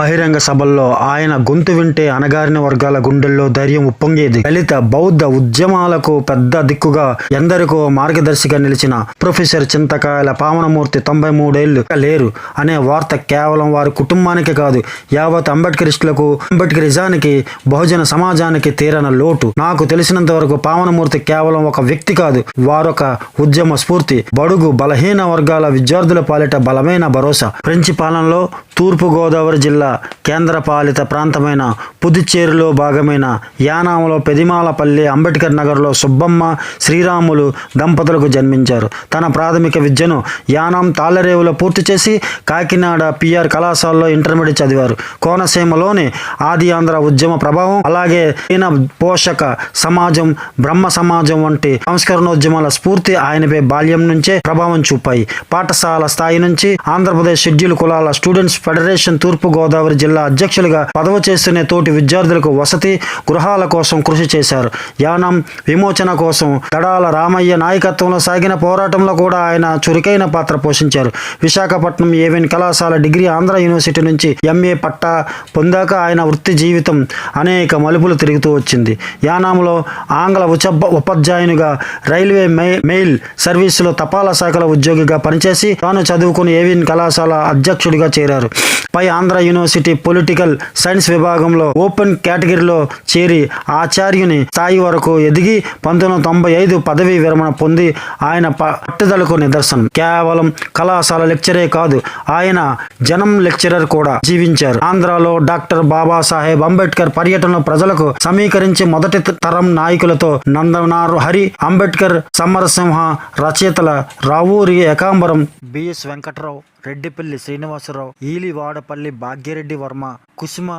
బహిరంగ సభల్లో ఆయన గొంతు వింటే అణగారిన వర్గాల గుండెల్లో ధైర్యం ఉప్పొంగేది. దళిత బౌద్ధ ఉద్యమాలకు పెద్ద దిక్కుగా ఎందరికో మార్గదర్శిగా నిలిచిన ప్రొఫెసర్ చింతకాయల పావనమూర్తి తొంభై మూడేళ్ళు లేరు అనే వార్త కేవలం వారి కుటుంబానికి కాదు యావత్ అంబేద్కరిస్టులకు అంబేద్కరిజానికి బహుజన సమాజానికి తీరన లోటు. నాకు తెలిసినంత వరకు పావనమూర్తి కేవలం ఒక వ్యక్తి కాదు వారొక ఉద్యమ స్ఫూర్తి. బడుగు బలహీన వర్గాల విద్యార్థుల పాలిట బలమైన భరోసా. ఫ్రెంచి పాలనలో తూర్పు గోదావరి జిల్లా కేంద్రపాలిత ప్రాంతమైన పుదుచ్చేరిలో భాగమైన యానాంలో పెదిమాలపల్లి అంబేద్కర్ నగర్లో సుబ్బమ్మ శ్రీరాములు దంపతులకు జన్మించారు. తన ప్రాథమిక విద్యను యానాం తాళ్ళరేవులో పూర్తి చేసి కాకినాడ పిఆర్ కళాశాలలో ఇంటర్మీడియట్ చదివారు. కోనసీమలోని ఆది ఆంధ్ర ఉద్యమ ప్రభావం అలాగే ఈయన పోషక సమాజం బ్రహ్మ సమాజం వంటి సంస్కరణోద్యమాల స్ఫూర్తి ఆయనపై బాల్యం నుంచే ప్రభావం చూపాయి. పాఠశాల స్థాయి నుంచి ఆంధ్రప్రదేశ్ షెడ్యూల్ కులాల స్టూడెంట్స్ ఫెడరేషన్ తూర్పు గోదావరి జిల్లా అధ్యక్షులుగా పదవి చేస్తున్న తోటి విద్యార్థులకు వసతి గృహాల కోసం కృషి చేశారు. యానం విమోచన కోసం తడాల రామయ్య నాయకత్వంలో సాగిన పోరాటంలో కూడా ఆయన చురుకైన పాత్ర పోషించారు. విశాఖపట్నం ఏవెన్ కళాశాల డిగ్రీ ఆంధ్ర యూనివర్సిటీ నుంచి ఎంఏ పట్టా పొందాక ఆయన వృత్తి జీవితం అనేక మలుపులు తిరుగుతూ వచ్చింది. యానాంలో ఆంగ్ల ఉచబ ఉపాధ్యాయునిగా రైల్వే మెయిల్ సర్వీసులో తపాలా శాఖల ఉద్యోగిగా పనిచేసి తాను చదువుకుని ఏవిన్ కళాశాల అధ్యక్షుడిగా చేరారు. పై ఆంధ్ర యూనివర్సిటీ పొలిటికల్ సైన్స్ విభాగంలో ఓపెన్ కేటగిరీలో చేరి ఆచార్యుని స్థాయి వరకు ఎదిగి పంతొమ్మిది తొంభై ఐదు పదవీ విరమణ పొంది ఆయన ప- పట్టుదలకు నిదర్శనం. కేవలం కళాశాల లెక్చరే కాదు ఆయన జనం లెక్చరర్ కూడా జీవించారు. ఆంధ్రాలో డాక్టర్ బాబాసాహెబ్ అంబేద్కర్ పర్యటనలో ప్రజలకు సమీకరించి మొదటి తరం నాయకులతో నందనారు హరి అంబేద్కర్ సమరసింహ రచయితల రావూరి ఏకాంబరం బిఎస్ వెంకట్రావు. రెడ్డిపల్లి శ్రీనివాసరావు ఈలివాడపల్లి భాగ్యరెడ్డి వర్మ కుసుమ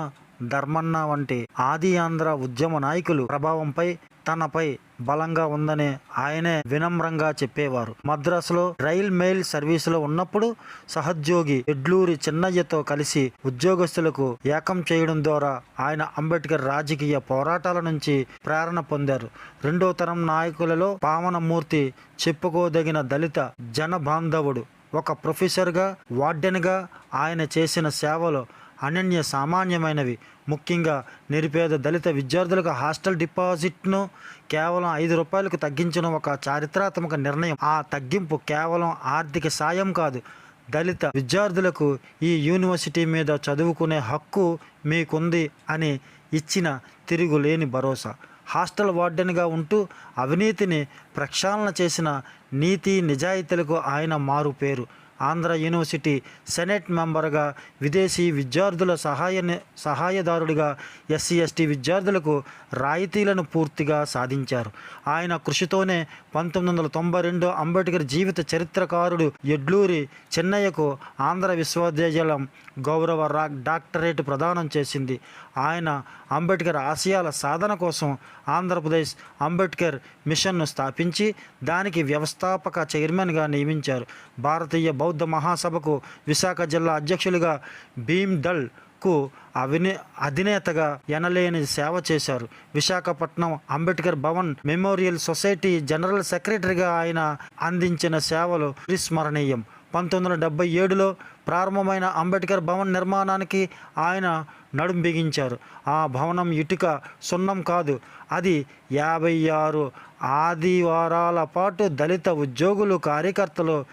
ధర్మన్న వంటి ఆది ఆంధ్ర ఉద్యమ నాయకులు ప్రభావంపై తనపై బలంగా ఉందని ఆయనే వినమ్రంగా చెప్పేవారు. మద్రాసులో రైల్ మెయిల్ సర్వీసులో ఉన్నప్పుడు సహోద్యోగి ఎడ్లూరి చిన్నయ్యతో కలిసి ఉద్యోగస్తులకు ఏకం చేయడం ద్వారా ఆయన అంబేద్కర్ రాజకీయ పోరాటాల నుంచి ప్రేరణ పొందారు. రెండో తరం నాయకులలో పావనమూర్తి చెప్పుకోదగిన దళిత జన బాంధవుడు ఒక ప్రొఫెసర్గా వార్డెన్గా ఆయన చేసిన సేవలు అనన్య సామాన్యమైనవి. ముఖ్యంగా నిరుపేద దళిత విద్యార్థులకు హాస్టల్ డిపాజిట్ను కేవలం ఐదు రూపాయలకు తగ్గించిన ఒక చారిత్రాత్మక నిర్ణయం. ఆ తగ్గింపు కేవలం ఆర్థిక సాయం కాదు. దళిత విద్యార్థులకు ఈ యూనివర్సిటీ మీద చదువుకునే హక్కు మీకుంది అని ఇచ్చిన తిరుగులేని భరోసా. హాస్టల్ వార్డెన్గా ఉంటూ అవినీతిని ప్రక్షాళన చేసిన నీతి నిజాయితీలకు ఆయన మారు పేరు. ఆంధ్ర యూనివర్సిటీ సెనెట్ మెంబర్గా విదేశీ విద్యార్థుల సహాయ సహాయదారుడిగా ఎస్సీ ఎస్టీ విద్యార్థులకు రాయితీలను పూర్తిగా సాధించారు. ఆయన కృషితోనే పంతొమ్మిది వందల తొంభై రెండు అంబేద్కర్ జీవిత చరిత్రకారుడు ఎడ్లూరి చెన్నయ్యకు ఆంధ్ర విశ్వవిద్యాలయం గౌరవ రా డాక్టరేట్ ప్రదానం చేసింది. ఆయన అంబేద్కర్ ఆశయాల సాధన కోసం ఆంధ్రప్రదేశ్ అంబేద్కర్ మిషన్ను స్థాపించి దానికి వ్యవస్థాపక చైర్మన్గా నియమించారు. భారతీయ బౌద్ధ మహాసభకు విశాఖ జిల్లా అధ్యక్షులుగా భీమ్ దళ్కు అవినే అధినేతగా ఎనలేని సేవ చేశారు. Visakhapatnam Ambedkar Bhavan memorial society general సెక్రటరీగా ఆయన అందించిన సేవలు విస్మరణీయం. పంతొమ్మిది వందల డెబ్బై ఏడులో ప్రారంభమైన అంబేద్కర్ భవన్ నిర్మాణానికి ఆయన నడుం బిగించారు. ఆ భవనం ఇటుక సున్నం కాదు. అది యాభై ఆరు ఆదివారాల పాటు దళిత ఉద్యోగులు కార్యకర్తలు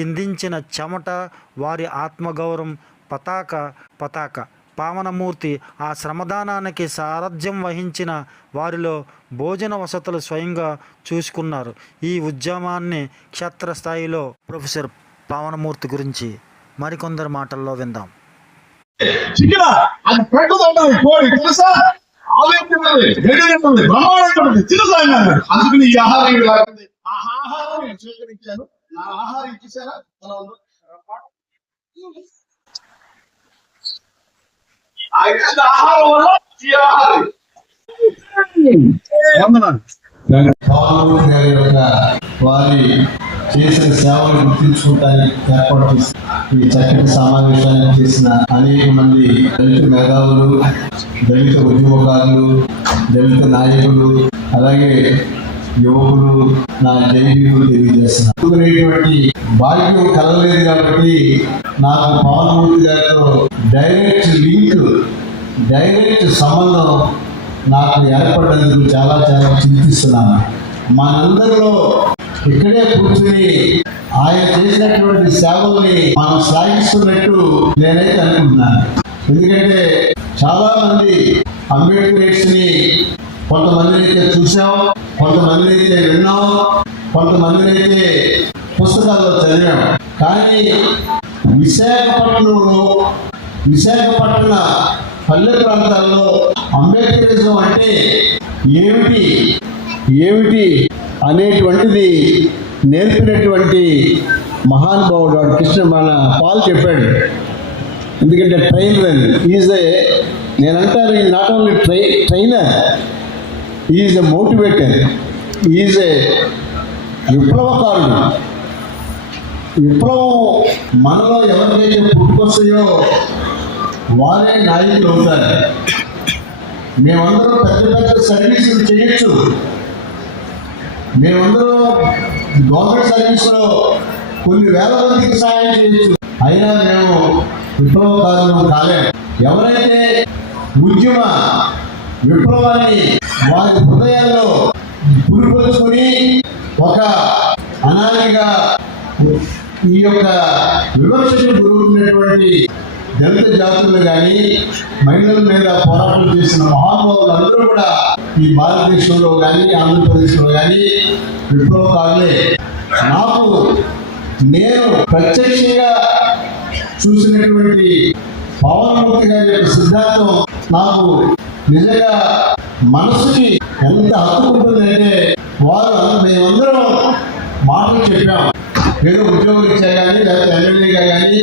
చిందించిన చెమట వారి ఆత్మగౌరవం పతాక పతాక. పావనమూర్తి ఆ శ్రమదానానికి సారథ్యం వహించిన వారిలో భోజన వసతులు స్వయంగా చూసుకున్నారు. ఈ ఉద్యమాన్ని క్షేత్రస్థాయిలో ప్రొఫెసర్ పావనమూర్తి గురించి మరికొందరి మాటల్లో విందాం. తెలుసా? అందుకని ఈ ఆహారం నేను స్వీకరించాను. నా ఇచ్చేసారా వల్ల ఈ ఆహారం. వారి చేసిన సేవలు గుర్తించుకుంటానికి ఏర్పాటు చేసి ఈ చక్కటి సమావేశాన్ని చేసిన అనేక మంది దళిత మేధావులు దళిత ఉద్యమకారులు దళిత నాయకులు అలాగే యువకులు నా జైలు తెలియజేస్తున్నారు. భాగ్యం కలలేదు కాబట్టి నాకు పవన్మూర్తి గారితో డైరెక్ట్ లింక్ డైరెక్ట్ సంబంధం నాకు ఏర్పడినందుకు చాలా చాలా చింతిస్తున్నాను. మనందరిలో ఇక్కడే కూర్చుని ఆయన చేసినటువంటి సేవల్ని మనం సాగిస్తున్నట్టు నేనైతే అనుకుంటున్నాను. ఎందుకంటే చాలా మంది అంబేద్కరేట్స్ని కొంతమందిని అయితే చూసాం కొంతమందిని అయితే విన్నాం కొంతమందిని అయితే పుస్తకాల్లో చదివాం. కానీ విశాఖపట్నంలో విశాఖపట్న పల్లె ప్రాంతాల్లో అంబేద్కరిజం అంటే ఏమిటి? ఏమిటి? అనేటువంటిది నేర్పినటువంటి మహానుభావుడు వాడు కృష్ణ మన పాల్ చెప్పాడు. ఎందుకంటే ట్రైనర్ ఈజ్ ఏ నేనంటాను ఈ not only try trainer is a motivator is a విప్లవకారుడు. విప్లవం మనలో ఎవరికైతే పుట్టుకొస్తాయో వారే నాయకులు అవుతారు. మేమందరం పెద్ద పెద్ద సర్వీసులు చేయొచ్చు. మేమందరం గవర్నమెంట్ సర్వీస్లో కొన్ని వేల మందికి సహాయం చేయొచ్చు. అయినా మేము విప్లవకారులు కాలేము ఎవరైతే ఉద్యమ విప్లవాన్ని వారి హృదయాల్లో పురికొల్చుకొని ఒక అనాదిగా ఈ యొక్క వివక్షకు గురవుతున్నటువంటి దళిత జాతులు కానీ మహిళల మీద పోరాటం చేసిన మహానుభావులు అందరూ కూడా ఈ భారతదేశంలో కానీ ఆంధ్రప్రదేశ్లో కానీ విప్లవకారులే నాకు నేను ప్రత్యక్షంగా చూసినటువంటి పవన్మూర్తి గారి యొక్క సిద్ధాంతం నాకు నిజంగా మనసుకి ఎంత హత్తుకుంటుందంటే వారు మేమందరం మాటలు చెప్పాం. ఏదో ఉద్యోగం ఇచ్చా కానీ లేకపోతే ఎమ్మెల్యేగా కానీ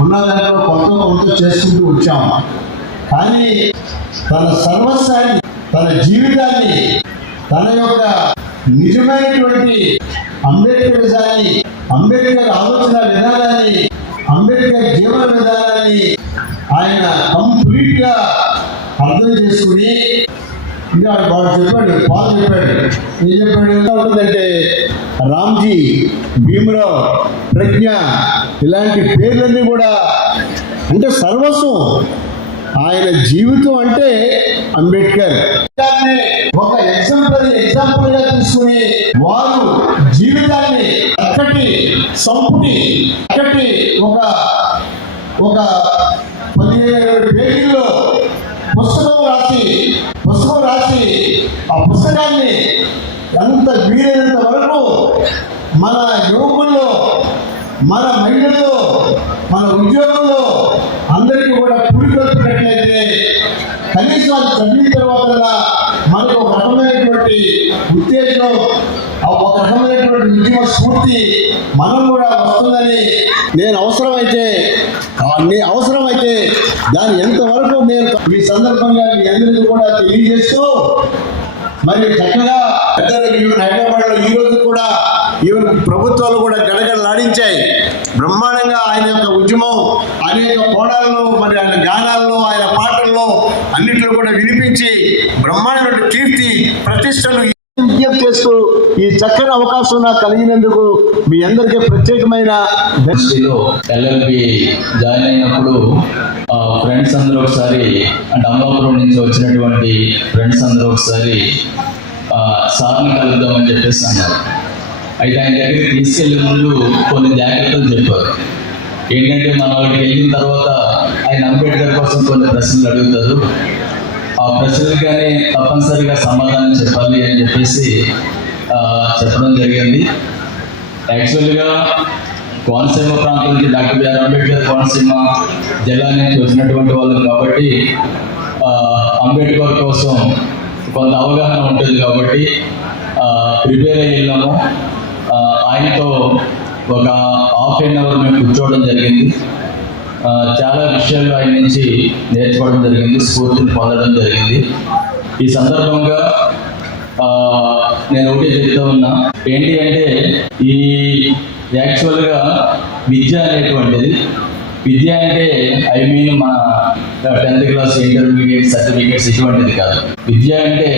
ఉన్న దాంట్లో కొంత కొంత చేసుకుంటూ వచ్చాం. కానీ తన సర్వస్వాన్ని తన జీవితాన్ని తన యొక్క నిజమైనటువంటి అంబేద్కరిజాన్ని అంబేద్కర్ ఆలోచన విధానాన్ని అంబేద్కర్ జీవన విధానాన్ని ఆయన కంప్లీట్గా అర్థం చేసుకుని ఇంకా వాడు చెప్పాడు బాగా చెప్పాడు. ఏం చెప్పాడు? ఎలా ఉంటుందంటే రామ్జీ భీమరావు ప్రజ్ఞ ఇలాంటి పేర్లన్నీ కూడా అంటే సర్వస్వం. ఆయన జీవితం అంటే అంబేద్కర్. ఒక ఎగ్జాంపుల్ ఎగ్జాంపుల్గా తీసుకుని వారు జీవితాన్ని చక్కటి సంపుటి చక్కటి ఒక ఒక రాసి ఆ పుస్తకాన్ని ఎంత వీలైనంత వరకు మన యువకుల్లో మన మహిళల్లో మన ఉద్యోగంలో అందరికీ కూడా పురికొల్పినట్లయితే కనీసం అది చదివిన తర్వాత మనకు ఒక రకమైనటువంటి ఉత్తేజం ఒక రకమైనటువంటి ఉద్యమ స్ఫూర్తి మనం కూడా వస్తుందని నేను అవసరమైతే ఆ అవసరమైతే దాని ఎంతవరకు నేను ఈ సందర్భంగా మీ అందరికీ కూడా తెలియజేస్తూ మరి చక్కగా ఈవెన్ హైదరాబాద్లో ఈ రోజు కూడా ఈవెన్ ప్రభుత్వాలు కూడా గడగడలాడించాయి. బ్రహ్మాండంగా ఆయన యొక్క ఉద్యమం అనేక కోణాల్లో మరి ఆయన గానాల్లో ఆయన పాటల్లో అన్నింటిలో కూడా వినిపించి బ్రహ్మాండమైన కీర్తి ప్రతిష్టలు విజ్ఞప్తి చేస్తూ ఈ చక్కని అవకాశం నాకు కలిగినందుకు మీ అందరికీ ప్రత్యేకమైన యూనివర్సిటీలో జాయిన్ అయినప్పుడు ఫ్రెండ్స్ అందరూ ఒకసారి అంటే అమలాపురం నుంచి వచ్చినటువంటి ఫ్రెండ్స్ అందరూ ఒకసారి సార్ని కలుద్దామని చెప్పేసి అన్నారు. అయితే ఆయన దగ్గరికి తీసుకెళ్ళే ముందు కొన్ని జాగ్రత్తలు చెప్పారు. ఏంటంటే మనం అక్కడికి వెళ్ళిన తర్వాత ఆయన అంబేద్కర్ కోసం కొన్ని ప్రశ్నలు అడుగుతారు. ఆ కానీ తప్పనిసరిగా సమాధానం చెప్పాలి అని చెప్పేసి చెప్పడం జరిగింది. యాక్చువల్గా కోనసీమ ప్రాంతం నుంచి డాక్టర్ బిఆర్ అంబేద్కర్ కోనసీమ జిల్లా చూసినటువంటి వాళ్ళు కాబట్టి అంబేద్కర్ కోసం కొంత అవగాహన ఉంటుంది కాబట్టి ప్రిపేర్ అయ్యి వెళ్ళాము ఆయనతో ఒక హాఫ్ అన్ అవర్ మేము కూర్చోవడం జరిగింది. చాలా విషయాలు ఆయన నుంచి నేర్చుకోవడం జరిగింది స్ఫూర్తిని పొందడం జరిగింది. ఈ సందర్భంగా నేను ఒకటి చెప్తా ఉన్నా. ఏంటి అంటే ఈ యాక్చువల్గా విద్య అనేటువంటిది విద్య అంటే ఐ మీన్ మన టెన్త్ క్లాస్ ఇంటర్మీడియట్ సర్టిఫికేట్స్ ఇటువంటిది కాదు. విద్య అంటే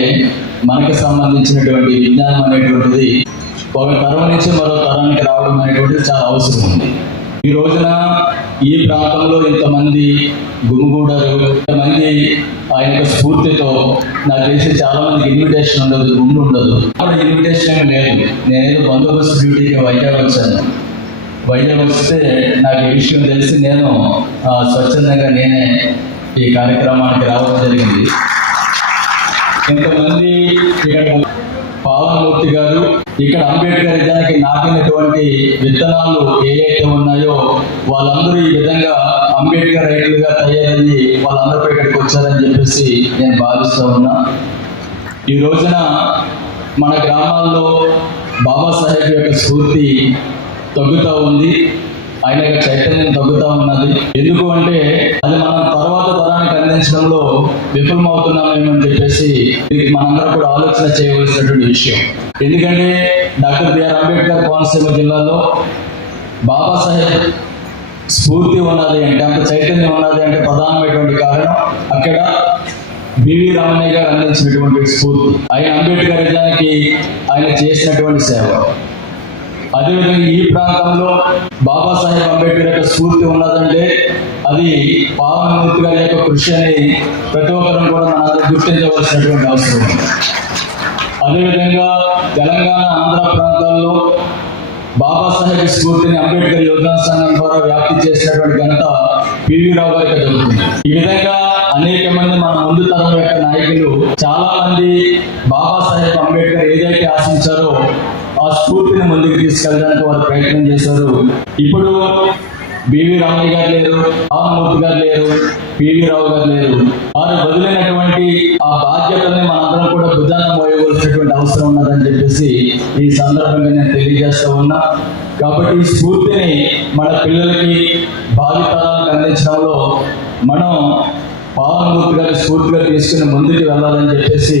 మనకు సంబంధించినటువంటి విజ్ఞానం అనేటువంటిది ఒక తరం నుంచి మరో తరానికి రావడం అనేటువంటిది చాలా అవసరం ఉంది. ఈ రోజున ఈ ప్రాంతంలో ఇంతమంది గుమిగూడారు ఇంతమంది ఆయన యొక్క స్ఫూర్తితో నాకు తెలిసి చాలా మందికి ఇన్విటేషన్ ఉండదు ఉండి ఉండదు. అక్కడ ఇన్విటేషన్ ఏమీ లేదు. నేనేదో బందోబస్తు డ్యూటీకి వైజాగ్ వచ్చాను. వైజాగ్ వస్తే నాకు ఈ విషయం తెలిసి నేను ఆ, స్వచ్ఛందంగా నేనే ఈ కార్యక్రమానికి రావడం జరిగింది. ఇంతమంది ఇక్కడ పావనమూర్తి గారు ఇక్కడ అంబేద్కర్ నిజానికి నాటినటువంటి విత్తనాలు ఏవైతే ఉన్నాయో వాళ్ళందరూ ఈ విధంగా అంబేద్కర్ రైతులుగా తయారయ్యి వాళ్ళందరూ ఇక్కడికి వచ్చారని చెప్పేసి నేను భావిస్తూ ఉన్నా. ఈ రోజున మన గ్రామాల్లో బాబాసాహెబ్ యొక్క స్ఫూర్తి తగ్గుతూ ఉంది. ఆయన యొక్క చైతన్యం తగ్గుతా ఉన్నది. ఎందుకు అంటే అది మనం తర్వాత తరానికి అందించడంలో విఫలమవుతున్నామేమని చెప్పేసి దీనికి మనందరం కూడా ఆలోచన చేయవలసినటువంటి విషయం. ఎందుకంటే డాక్టర్ బిఆర్ అంబేద్కర్ కోనసీమ జిల్లాలో బాబాసాహెబ్ స్ఫూర్తి ఉన్నది అంటే అంత చైతన్యం ఉన్నది అంటే ప్రధానమైనటువంటి కారణం అక్కడ బివి రామయ్య గారు అందించినటువంటి స్ఫూర్తి. ఆయన అంబేద్కర్ నిజానికి ఆయన చేసినటువంటి సేవ. అదేవిధంగా ఈ ప్రాంతంలో బాబాసాహెబ్ అంబేద్కర్ యొక్క స్ఫూర్తి ఉన్నదంటే అది పావనమూర్తి గారి యొక్క కృషి అని ప్రతి ఒక్కరం కూడా మన గుర్తించవలసినటువంటి అవసరం. ఉంది అదేవిధంగా తెలంగాణ ఆంధ్ర ప్రాంతాల్లో బాబాసాహెబ్ స్ఫూర్తిని అంబేద్కర్ యోజన సంఘం ద్వారా వ్యాప్తి చేసినటువంటి ఘనత పివి రావు గారికి జరుగుతుంది ఈ విధంగా అనేక మంది మన ముందు తరం యొక్క నాయకులు చాలా మంది బాబాసాహెబ్ అంబేద్కర్ ఏదైతే ఆశించారో ఆ స్ఫూర్తిని ముందుకు తీసుకెళ్ళడానికి వారు ప్రయత్నం చేశారు. ఇప్పుడు బివి రామయ్య గారు లేరు రామమూర్తి గారు లేరు పివి రావు గారు లేరు. వారు వదిలినటువంటి ఆ బాధ్యతల్ని మనందరం కూడా భుజాన మోయవలసినటువంటి అవసరం ఉన్నదని చెప్పేసి ఈ సందర్భంగా నేను తెలియజేస్తూ ఉన్నా. కాబట్టి ఈ స్ఫూర్తిని మన పిల్లలకి భావితరాలకు అందించడంలో మనం పావనమూర్తి గారి స్ఫూర్తిగా తీసుకుని ముందుకు వెళ్ళాలని చెప్పేసి